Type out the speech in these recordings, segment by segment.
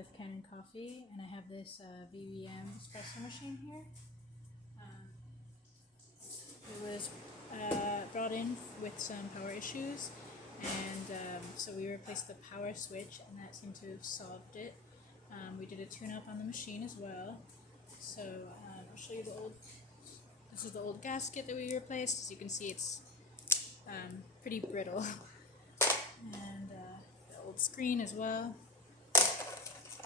with Kanen coffee, and I have this VBM espresso machine here. It was brought in with some power issues, and so we replaced the power switch, and that seemed to have solved it. We did a tune-up on the machine as well. So I'll show you this is the old gasket that we replaced. As you can see, it's pretty brittle. And the old screen as well.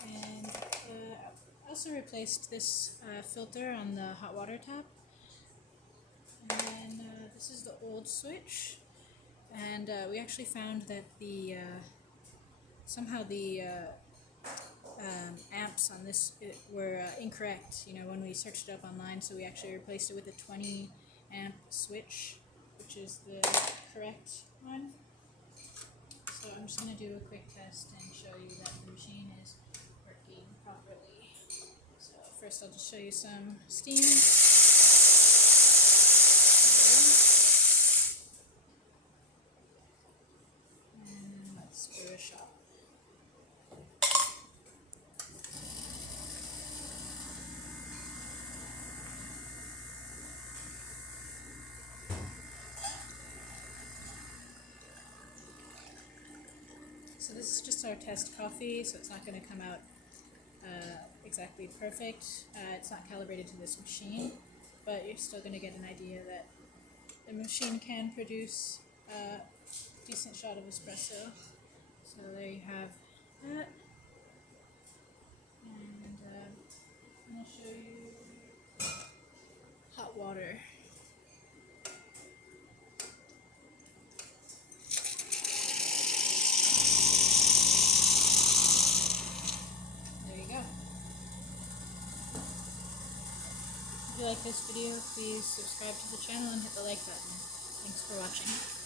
And I also replaced this filter on the hot water tap. And then this is the old switch. And we actually found that somehow the amps on this were incorrect, when we searched it up online, so we actually replaced it with a 20 amp switch, which is the correct one. So I'm just going to do a quick test and show you that the machine is working properly. So first I'll just show you some steam. And let's do a shot. So this is just our test coffee, so it's not going to come out exactly perfect. It's not calibrated to this machine, but you're still going to get an idea that the machine can produce a decent shot of espresso. So there you have that. And I'm going to show you hot water. If you like this video, please subscribe to the channel and hit the like button. Thanks for watching.